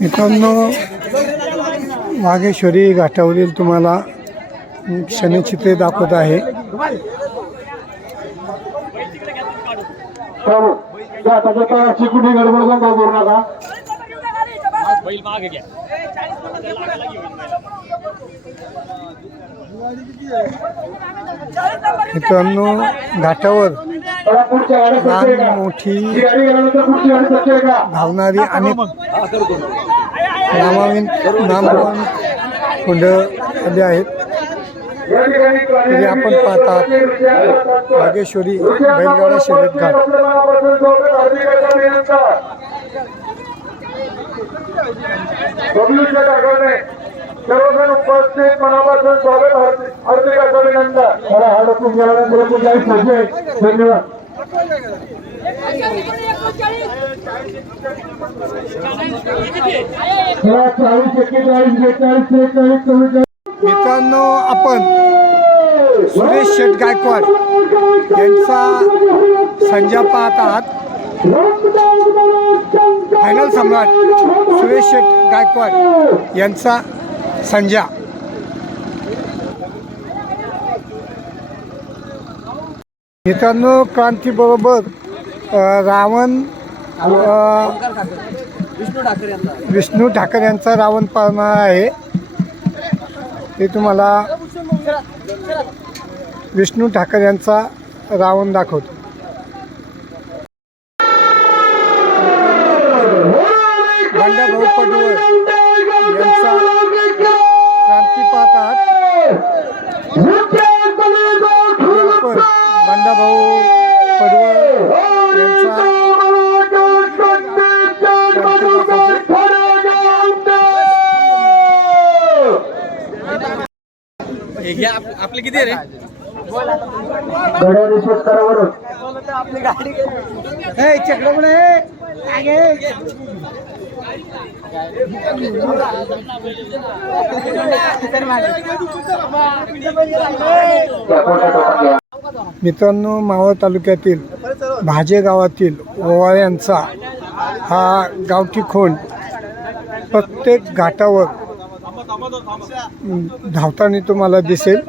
मित्रांनो वाघेश्वरी घाटावरील तुम्हाला क्षणचित्रे दाखवत आहे. कुठे गडबड करू नका. बैल मागे घ्या. मित्रांनो घाटावर लहान मोठी धावणारी अनेक नामाविन नामवान कुंड आले आहेत तरी आपण पाहतात वाघेश्वरी बैलगाडा शर्यत घाट. पब्लिकच्या कारखाने सर्वजण उपस्थित मनापासून स्वागत हार्दिक अभिनंदन. मला गेल्यानंतर धन्यवाद. मित्रांनो आपण सुरेश शेठ गायकवाड यांचा संजा पाहत आहात. फायनल सम्राट सुरेश शेठ गायकवाड यांचा संजा. मित्रांनो क्रांतीबरोबर रावण विष्णू ठाकर यांचा रावण पाळणार आहे. ते तुम्हाला विष्णू ठाकर यांचा रावण दाखवतो. पडवळ यांचा हे आपले किती रे मित्रांनो मावळ तालुक्यातील भाजे गावातील ओवाळ्यांचा हा गावठी खोंड प्रत्येक घाटावर धावताना तुम्हाला दिसेल.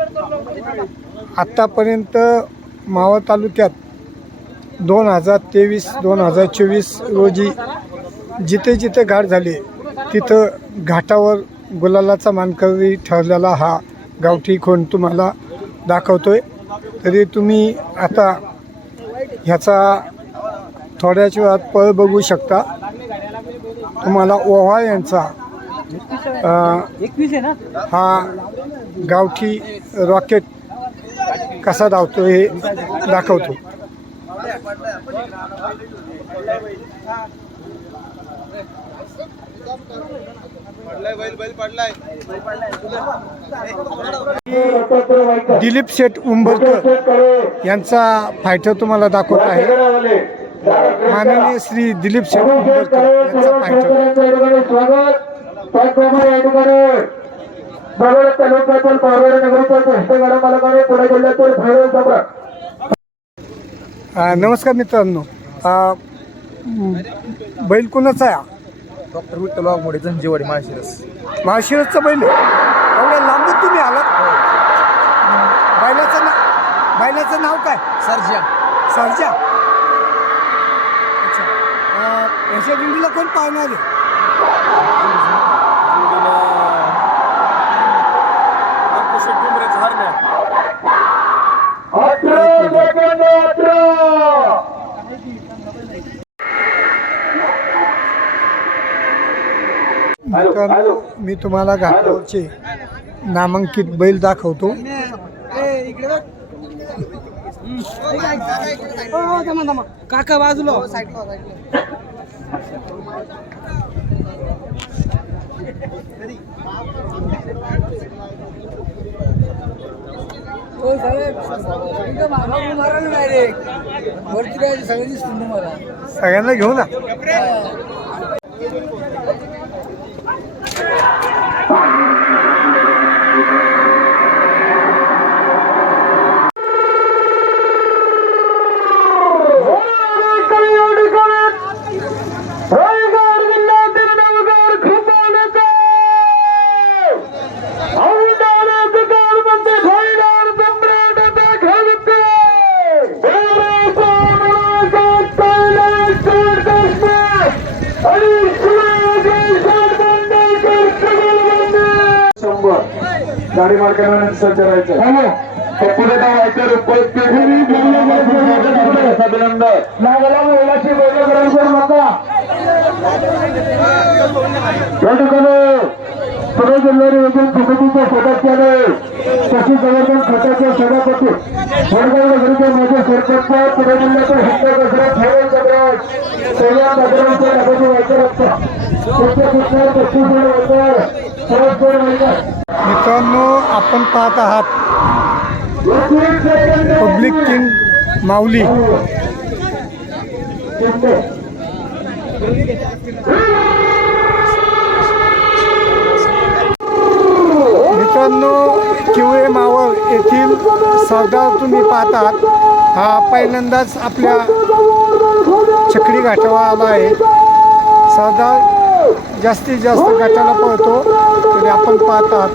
आत्तापर्यंत मावळ तालुक्यात दोन हजार तेवीस दोन हजार चोवीस रोजी जिथे जिथे घाट झाले तिथं घाटावर गुलालाचा मानकरी ठरलेला हा गावठी खोंड तुम्हाला दाखवतोय. तरी तुम्ही आता ह्याचा थोड्याच वेळात पळ बघू शकता. तुम्हाला ओव्हा यांचा हा गावठी रॉकेट कसा धावतो हे दाखवतो. दिलीप शेठ उंबरकर यांचा फायटर तुम्हाला दाखवत आहे. माननीय श्री दिलीप शेठ उंबरकर यांचा फायटर. पुणे भैरव सम्राट नमस्कार मित्रांनो बैल कुणाचा आहे? डॉक्टर विठ्ठल वाघमोडे जंजीवाडी माळशिरस. माळशिरसचा बैल आहे एवढ्या लांबून तुम्ही आलात? बैलाचं नाव बैलाचं नाव काय? सरजा. सरजा. अच्छा. अ, ह्याच्या दिंडीला कोण पाहणार आहे मित्रांनो मी तुम्हाला घाटावरचे नामांकित बैल दाखवतो. काका बाजूला. सगळ्यांना घेऊ ना गाडी मालकांना हॅलो पुढे या ठिकाणी पुणे जिल्ह्याने वजन समितीच्या सदस्याने पशुसंवर्धन खात्याचे सभापती वडगाव नगरीचे माझे सरपंच पुणे जिल्ह्यातील गजराज गजरांचे वायकर असतात पस्तीस वायकर परस्पर वायकर मित्रांनो आपण पाहत आहात पब्लिक किंग माऊली. मित्रांनो किवळे मावळ येथील सरदार तुम्ही पाहतात हा पहिल्यांदाच आपल्या छकडी घाटावर आला आहे. सरदार जास्तीत जास्त घाटाला पळतो. तरी आपण पाहतात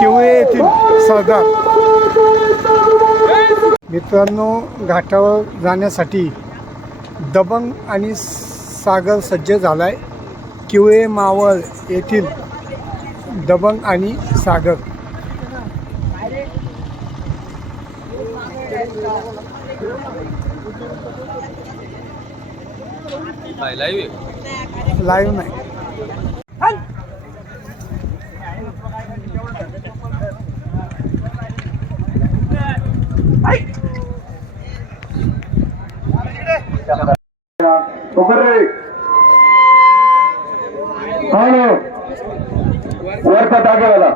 किवळे येथील सरदार. मित्रांनो घाटावर जाण्यासाठी दबंग आणि सागर सज्ज झालाय. किवळे मावळ येथील दबंग आणि सागर. लाईव्ह नाही. उभं रे हॅलो वरचा टाकेवाला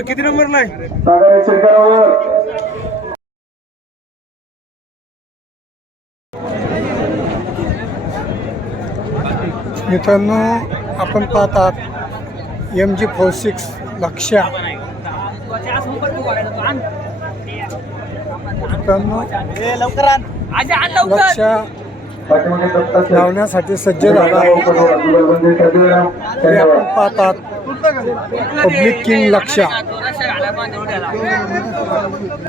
किती नंबर नाही? शेतकऱ्यावर मित्रांनो आपण पाहतात एम जी फोर सिक्स लक्ष्या. मित्रांनो लक्ष्या लावण्यासाठी सज्ज झाला हे आपण पाहतात पब्लिक किंग लक्ष्या.